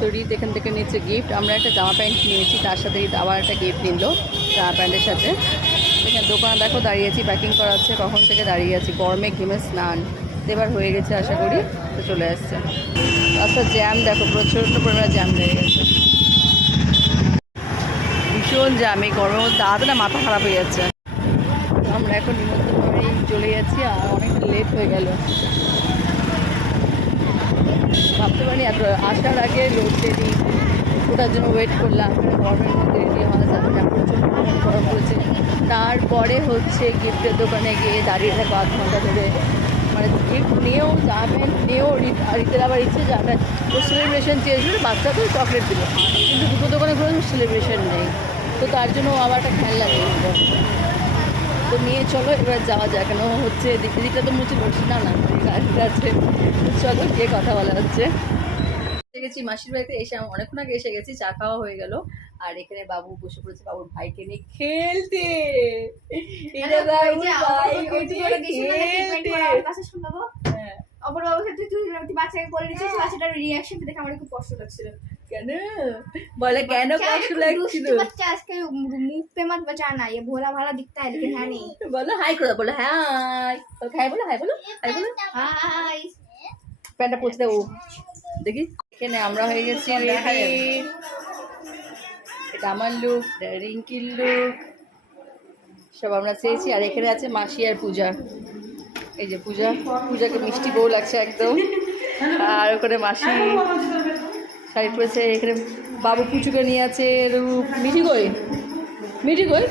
তো রিত এখান থেকে নিচ্ছে গিফট। আমরা একটা জামা প্যান্ট নিয়েছি, তার সাথে রিত আবার একটা গিফট নিল জামা প্যান্টের সাথে। এখানে দোকানে দেখো দাঁড়িয়েছি, প্যাকিং করা হচ্ছে, কখন থেকে দাঁড়িয়ে আছি, গরমে ঘেমে স্নান। এবার হয়ে গেছে আশা করি, তো চলে আসছে। রাস্তার জ্যাম দেখো, প্রচণ্ড পরিমাণে জ্যাম লেগে গেছে, ভীষণ জ্যাম। এই গরমের মধ্যে দাঁড়াতে না মাথা খারাপ হয়ে যাচ্ছে। আমরা এখন নিমন্ত্রণ করে চলে যাচ্ছি, আর অনেকটা লেট হয়ে গেল। ভাবতে পারি এত আসার আগে লোডশেডিং, ওটার জন্য ওয়েট করলাম। গরমের মধ্যে রেডি হওয়া যাবে না, প্রচণ্ড গরম পড়েছে। তারপরে হচ্ছে গিফটের দোকানে গিয়ে দাঁড়িয়ে থাকো 8 ঘন্টা ধরে, মানে গিফট নিয়েও জামা প্যান্ট নিয়েও রিতের আবার ইচ্ছে জামা প্যান্ট ও সেলিব্রেশন চেয়েছিল, বাচ্চাকেও চকলেট দিল, কিন্তু দুটো দোকানে করে সেলিব্রেশন নেই, তো তার জন্য আবার একটা খেলনা নিয়ে নিল। তো নিয়ে চলো এবার যাওয়া যায়, কেন হচ্ছে দিদিটা তো মুছে বসছি না না গাড়িটা আছে। চলো গিয়ে কথা বলা হচ্ছে। এসে গেছি মাসির বাড়িতে, এসে আমি অনেকক্ষণ আগে এসে গেছি, চা খাওয়া হয়ে গেল। আর এখানে বাবু বসে পড়েছে বাবুর ভাইকে নিয়ে খেলতে। বাচ্চাকে বলে দিচ্ছিস, বাচ্চাটার রিয়াকশন দেখে আমার খুব কষ্ট লাগছিল। কেন বলে, কেন কষ্ট লাগছিল? बच्चा आजकल मुंह पे मत बचाना, ये भोला भाला दिखता है लेकिन है नहीं। बोलो हाय करो, बोलो हाय, हाय बोलो, हाय बोलो, हाय बोलो, हाय। প্যান্টটা পৌঁছে দেবো দেখি। এখানে আমরা হয়ে গেছি রেডি। এটা আমার লুক, রিঙ্কির লুক, সব আমরা চেয়েছি। আর এখানে আছে মাসি আর পূজা। এই যে পূজা, পূজাকে মিষ্টি বউ লাগছে একদম। আর ওখানে মাসি শাড়ি পরেছে। এখানে বাবু পুচুকে নিয়ে আছে রূপ। মিঠি কই, মিঠি কই?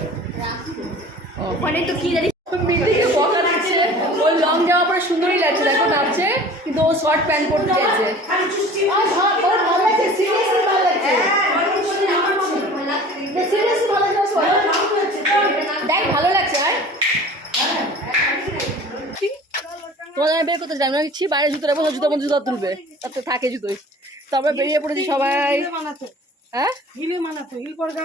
ওখানে তো কি জানি মিঠিকে বকা দিচ্ছে। ওর লং জামা পরে সুন্দরই লাগছে, দেখো নাচছে, কিন্তু ও শর্ট প্যান্ট পরতে চাইছে। ওর ভালো লাগছে, সিরিয়াসলি ভালো লাগছে, সিরিয়াসলি ভালো লাগছে, দেখ ভালো লাগছে। আর তোমাদের আমি বের করতে চাই না, ইচ্ছি বাইরে জুতো রাখবো, জুতোর মধ্যে জুতো তুলবে, তার তো থাকে জুতোই। তো আমরা বেরিয়ে পড়েছি সবাই। হ্যাঁ হিল মানাতো, হিল পরগা।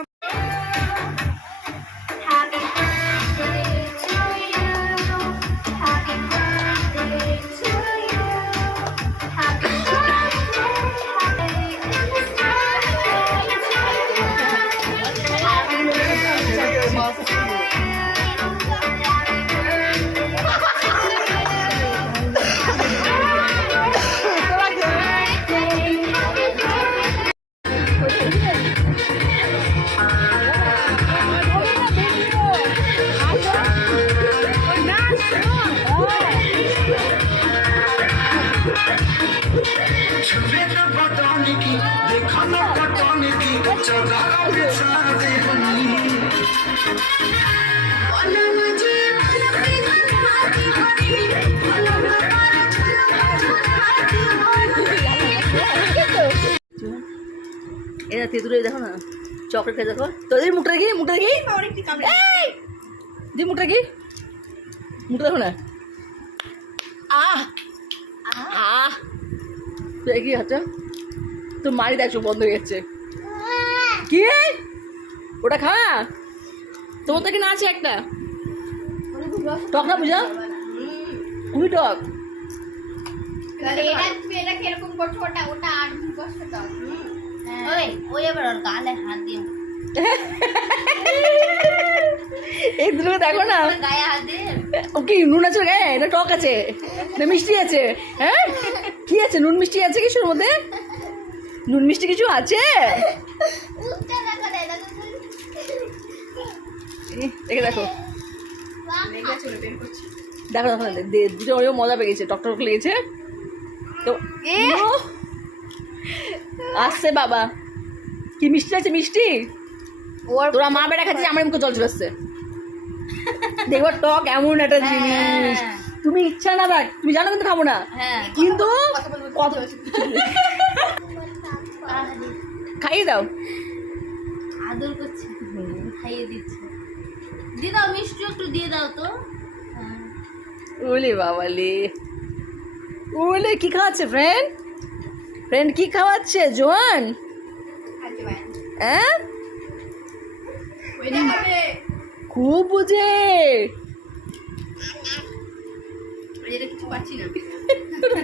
এরা তেঁতুলে দেখো না, চকলেট খেয়ে দেখো। তোদের মুখটা কি, মুখটা কি দি, মুখটা কি, মুখটা দেখো না। আহ আহ কি হচ্ছে তোর? মারি দেখছো বন্ধ হয়ে যাচ্ছে। কি ওটা খা, তোমার তো কিনা আছে একটা টক না পূজা, খুবই টক। এটা কিরকম করছো? ওটা ওটা আর কষ্ট দাও। ওই ওই এবার ওর গালে হাত দিও, এই দুটো দেখো না, গায়ে হাত দে। ও কি নুন আছে গায়ে? এটা টক আছে না মিষ্টি আছে? হ্যাঁ কি আছে? নুন মিষ্টি আছে কিছুর মধ্যে? নুন মিষ্টি কিছু আছে? দেখে দেখো, দেখো দেখো দুটো ওই মজা পেয়ে গেছে, টক টক লেগেছে তো। আসছে বাবা, কি মিষ্টি আছে? মিষ্টি তোরা মা বেড়া খাচ্ছিস, আমার মুখে জল চলে আসছে। দেখবো টক এমন একটা জিনিস, তুমি ইচ্ছা না দেখ, তুমি জানো কিন্তু খাবো না, কিন্তু খাইয়ে দাও। আদর করছি, খাইয়ে দিচ্ছি। দিয়ে দাও মিষ্টি একটু দিয়ে দাও তো। ওলে বাবালে, ওলে কি খাওয়াচ্ছে ফ্রেন্ড? ফ্রেন্ড কি খাওয়াচ্ছে জোয়ান? হ্যাঁ খুব বুঝে, কিছু পাচ্ছি না,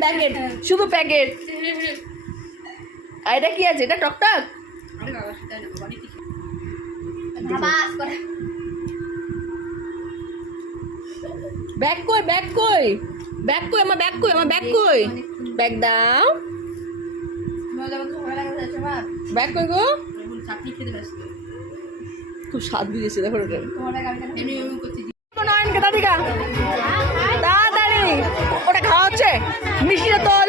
প্যাকেট, শুধু প্যাকেট। আর এটা কি আছে? এটা টকটক? ধাবাস করে ব্যাগ কই? ব্যাগ কই? ব্যাগ কই? আমার ব্যাগ কই? আমার ব্যাগ কই? ব্যাগ দাও। ব্যাগ কই গো? চাটনি খেতে ব্যস্ত খুব স্বাদ দিয়েছে দেখো ওটা। তোমার নয়নকে দাদিকা তাড়াতাড়ি ওটা খাওয়া হচ্ছে। মিষ্টিটা তোল,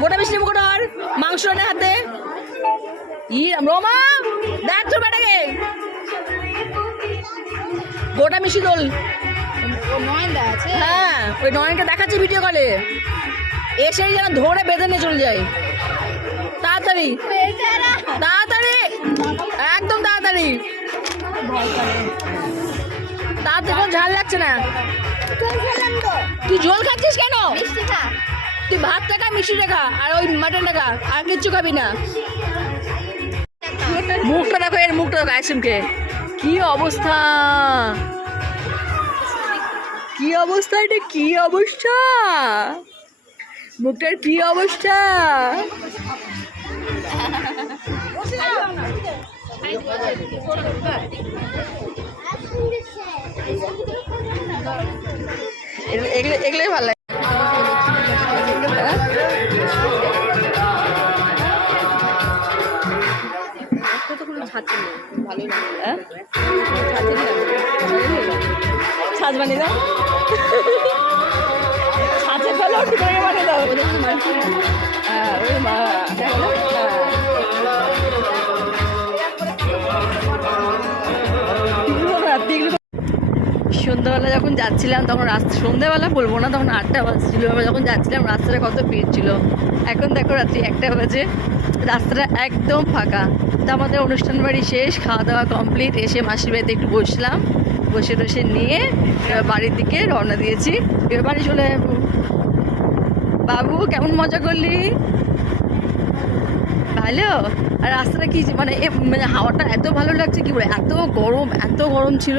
গোটা মিষ্টি মুখে ধর, মাংস এনে হাতে। রোমা দেখ তোর বেটাকে, গোটা মিষ্টি তোল। নয়নদা আছে হ্যাঁ, ওই নয়নকে দেখাচ্ছে ভিডিও কলে, এসেই যেন ধরে বেঁধে নিয়ে চলে যায়। তাড়াতাড়ি তাড়াতাড়ি, একদম তাড়াতাড়ি তাড়াতাড়ি, কোনো ঝাল লাগছে না। তুই ঝোল খাচ্ছিস কেন? মিষ্টি খা তুই ভাতটা খা, মিষ্টিটা খা, আর ওই মাটনটা খা, আর কিচ্ছু খাবি না। মুখটা দেখো, এর মুখটা দেখো আইসক্রিমকে, কি অবস্থা, কি অবস্থা, এটা কি অবস্থা, মুখটার কি অবস্থা। এগুলোই ভালো লাগে। ছাঁচ বানিয়ে দাও, ছাঁচে ফেলো, ঠিকানা বানিয়ে দাও। হ্যাঁ, ওই মা সন্ধ্যাবেলা যখন যাচ্ছিলাম তখন রাস্তা, সন্ধ্যাবেলা বলবো না, তখন 8টা বাজছিল। আমরা যখন যাচ্ছিলাম রাস্তাটা কত ভিড় ছিল। এখন দেখো রাত্রি 1টা বাজে, রাস্তাটা একদম ফাঁকা। তো আমাদের অনুষ্ঠান বাড়ি শেষ, খাওয়া দাওয়া কমপ্লিট, এসে মাসির বাড়িতে একটু বসলাম, বসে টসে নিয়ে এবার বাড়ির দিকে রওনা দিয়েছি। এবার বাড়ি চলে যাবো। বাবু কেমন মজা করলি? ভালো। আর রাস্তাটা কি মানে মানে হাওয়াটা এত ভালো লাগছে, কি বলে, এত গরম ছিল,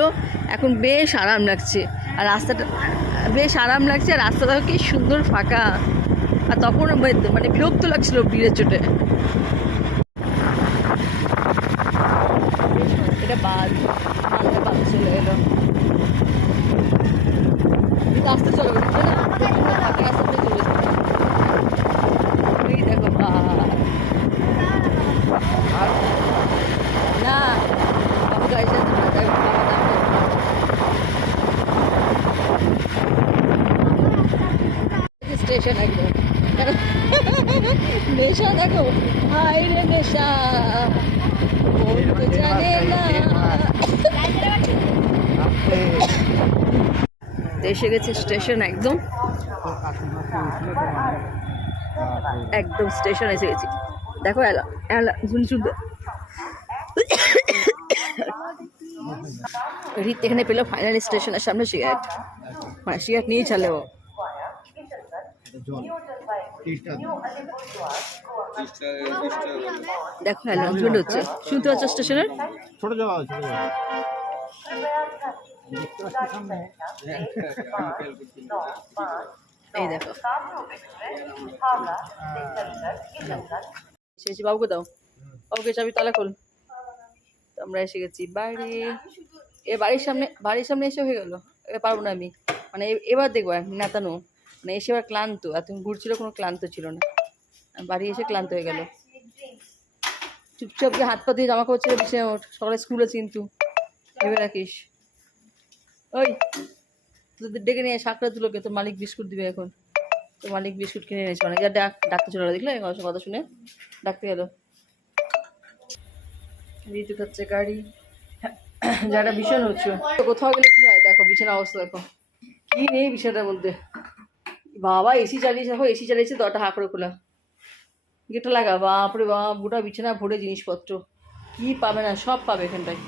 এখন বেশ আরাম লাগছে। আর রাস্তাটা বেশ আরাম লাগছে, আর রাস্তাটাও কি সুন্দর ফাঁকা। আর তখন মানে বিরক্ত লাগছিল ভিড়ের চোটে। এটা বাদ চলে এলো, রাস্তা চলে গেছে না, ফাঁকা রাস্তাতে চলে যাবে। এই দেখো না, বাবু গাড়ি চালাতে স্টেশন একদম নেশা দেখো, হাই রে নেশা, জানে না। এসে গেছে স্টেশন, একদম একদম স্টেশন এসে গেছি। দেখো এলা এলা শুনতে রিত এখানে পেলো ফাইনালি স্টেশনের সামনে সিগারেট, মানে সিগারেট নিয়েই চালে ও। দেখো অ্যানাউন্সমেন্ট হচ্ছে, শুনতে পাচ্ছ স্টেশনের? ছোট জায়গা এই দেখো এসেছি। বাবুকে দাও, বাবুকে চাবি তালা খোল। তো আমরা এসে গেছি বাড়ি। বাড়ির সামনে এসে হয়ে গেল। এবার পারবো না আমি, মানে এবার দেখবো নেতানো, মানে এসে এবার ক্লান্ত, এত ঘুরছিল, কোনো ক্লান্ত ছিল না। বাড়ি এসে ক্লান্ত হয়ে গেল। চুপচাপ গিয়ে হাত পা দিয়ে জামা কাপড় ছেড়ে বসে সকালে স্কুল আছে কিন্তু, ভেবে রাখিস। ওই তোদের ডেকে নিয়ে শাকটা তুলোকে, তোর মালিক বিস্কুট দিবে এখন। তোর মালিক বিস্কুট কিনে এনেছে, মানে যা ডাকতে চলে দেখলে কথা শুনে ডাকতে গেল। ঋতু খাচ্ছে গাড়ি, যারা ভীষণ হচ্ছে। কোথাও গেলে কি হয় দেখো, বিছানার অবস্থা দেখো, কি নেই বিছানার মধ্যে। বাবা এসি চালিয়েছে, দেখো এসি চালিয়েছে, দরটা হাঁ করে খোলা, গেটটা লাগা। বাপরে বাপ, গোটা বিছানা ভরে জিনিসপত্র, কি পাবে না সব পাবে এখানটায়।